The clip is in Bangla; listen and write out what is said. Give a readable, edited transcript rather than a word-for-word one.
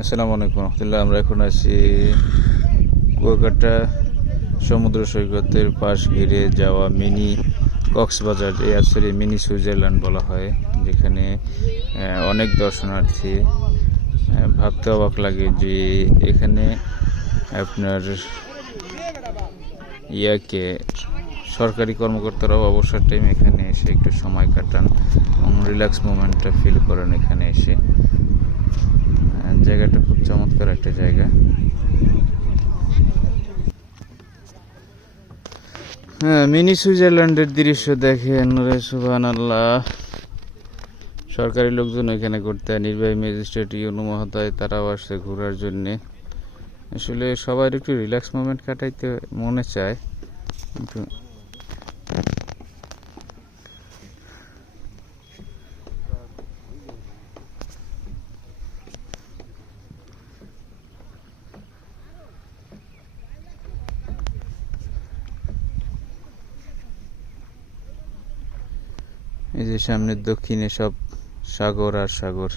আসসালামু আলাইকুম রহমতুল্লাহ। আমরা এখন আছি কুয়াকাটা সমুদ্র সৈকতের পাশ ঘিরে যাওয়া mini Cox's Bazar, sorry mini Switzerland বলা হয়, যেখানে অনেক দর্শনার্থী। ভাবতে অবাক লাগে যে এখানে আপনার সরকারি কর্মকর্তারাও অবসর টাইম এখানে এসে একটু সময় কাটান এবং রিল্যাক্স মোমেন্টটা ফিল করেন এখানে এসে। জায়গাটা খুব চমৎকার একটা জায়গা। হ্যাঁ, মিনি সুইজারল্যান্ডের দৃশ্য দেখেন রে সুবহানাল্লাহ। সরকারি লোকজন এখানে ঘুরতে, নির্বাহী ম্যাজিস্ট্রেট ইউনু মহোদয় তারাও আসছে ঘোরার জন্যে। আসলে সবার একটু রিল্যাক্স মোমেন্ট কাটাইতে মনে চায়, কিন্তু এই যে সামনের দক্ষিণে সব সাগর আর সাগর।